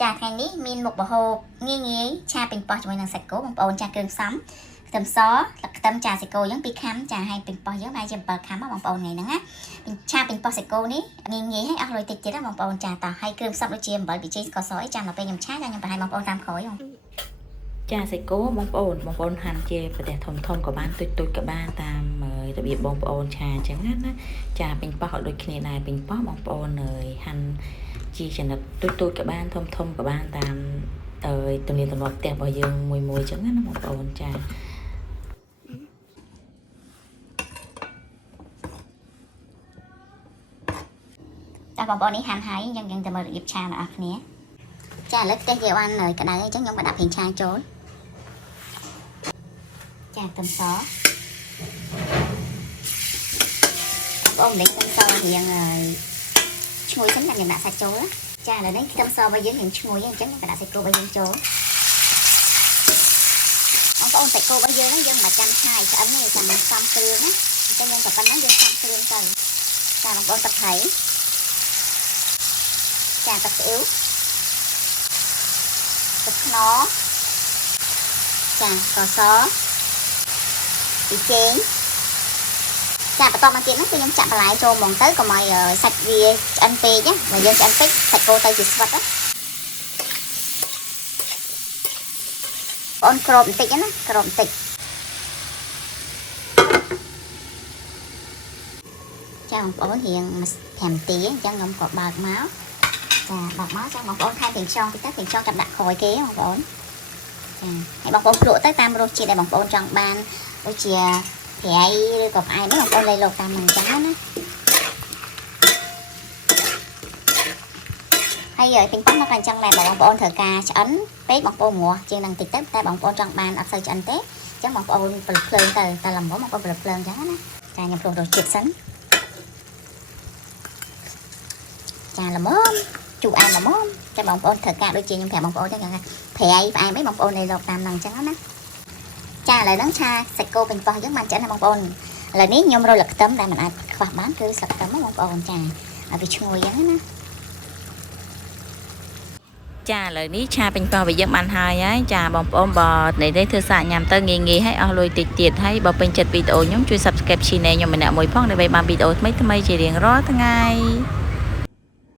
ចាថ្ងៃនេះមានមុខម្ហូបងាយឆាពេញប៉ោះជាមួយនឹងសាច់គោបងប្អូនចាគ្រឿងផ្សំខ្ទឹមសខ្ទឹមចាសាច់គោយើង2ខាំចាហើយពេញប៉ោះយើងប្រហែលជា7ខាំបងប្អូនថ្ងៃហ្នឹងណាឆាពេញប៉ោះសាច់គោនេះងាយហើយអស់លុយតិចទៀតណាបងប្អូនចាតោះហើយគ្រឿងផ្សំដូចជាអំបិលប៊ីចេងស្ករសអីចាំដល់ពេលខ្ញុំឆាខ្ញុំបង្ហាញបងប្អូនតាមក្រោយចាសាច់គោបងប្អូនហាន់ជាប្រទេសធំក៏បានទុយក៏បានតាមរបៀបបងប្អូនឆាអញ្ចឹងណាចាពេញប៉ោះដូចគ្នាដែរពេញប៉ោះបងប្អូនហាន់ជាចំណិតទុយក៏បានធំក៏បានតាមទំនៀមទម្លាប់ផ្ទះរបស់យើងមួយអញ្ចឹងណាបងប្អូនចាបងប្អូននេះហាន់ហើយយើងទៅមើលរបៀបឆាបងប្អូនគ្នាចាឥឡូវផ្ទះយើងបានក្តៅអញ្ចឹងខ្ញុំដាក់ប្រេងឆាចូលចាខ្ទឹមសបងប្អូននេះខ្ទឹមសរៀងឈ្ងុយសិនតែខ្ញុំដាក់សាច់ចូលចាឥឡូវនេះខ្ទឹមសរបស់យើងរៀងឈ្ងុយអញ្ចឹងខ្ញុំដាក់សាច់គោរបស់យើងចូលបងប្អូនសាច់គោរបស់យើងហ្នឹងយើងមិនចាំឆាយឆ្អិនទេចាំសំគ្រឿងណាអញ្ចឹងយើងតែប៉ុណ្ណឹងយើងសំគ្រឿងទៅចាបងប្អូនទឹកត្រីចាទឹកស្អ៊ីវទឹកខ្នុរចាស្ករសប៊ីចេងចាបន្តមកទៀតហ្នឹងគឺខ្ញុំចាក់បន្លែចូលហ្មងទៅកុំឲ្យសាច់វាឆ្អិនពេកណាបើយើងឆ្អិនពេកសាច់គោទៅជាស្វិតណាបងក្របបន្តិចណាក្របបន្តិចចាបងប្អូនរៀង5នាទីអញ្ចឹងខ្ញុំក៏បើកមកចាបើកមកចាំបងប្អូនថែមប្រេងខ្យងតិចទៅប្រេងខ្យងចាំដាក់ក្រោយគេបងប្អូនចាហើយបងប្អូនភ្លក់ទៅតាមរសជាតិដែលបងប្អូនចង់បានដូចជាប្រៃឬក៏ផ្អែមបងប្អូនលេលោកតាមនឹងអញ្ចឹងណាហើយពេញប៉ោះមកតែអញ្ចឹងដែរបងប្អូនត្រូវការឆ្អិនពេកបងប្អូនងាស់ជាងនឹងតិចទៅតែបងប្អូនចង់បានអត់សូវឆ្អិនទេអញ្ចឹងបងប្អូនប្រភ្លើងទៅល្មមបងប្អូនប្រភ្លើងអញ្ចឹងណាចាខ្ញុំព្រោះរសជាតិសិនចាល្មមជូរអែមល្មមតែបងប្អូនត្រូវការដូចជាខ្ញុំប្រាប់បងប្អូនចឹងថាប្រៃផ្អែមអីបងប្អូនលេលោកតាមនឹងអញ្ចឹងណាចាឥឡូវហ្នឹងឆាសាច់គោពេញប៉ោះយើងបានឆ្អិនណាបងប្អូនឥឡូវនេះខ្ញុំរោយស្លឹកខ្ទឹមដែលមិនអាចខ្វះបានគឺស្លឹកខ្ទឹមហ្នឹងបងប្អូនចាឲ្យវាឈ្ងុយអញ្ចឹងណាចាឥឡូវនេះឆាពេញប៉ោះរបស់យើងបានហើយចាបងប្អូនបើនេះធ្វើសាកញ៉ាំទៅងាយហើយអស់លុយតិចទៀតហើយបើពេញចិត្តវីដេអូខ្ញុំជួយ Subscribe Channel ខ្ញុំម្នាក់មួយផងដើម្បីបានវីដេអូថ្មីជារៀងរាល់ថ្ងៃ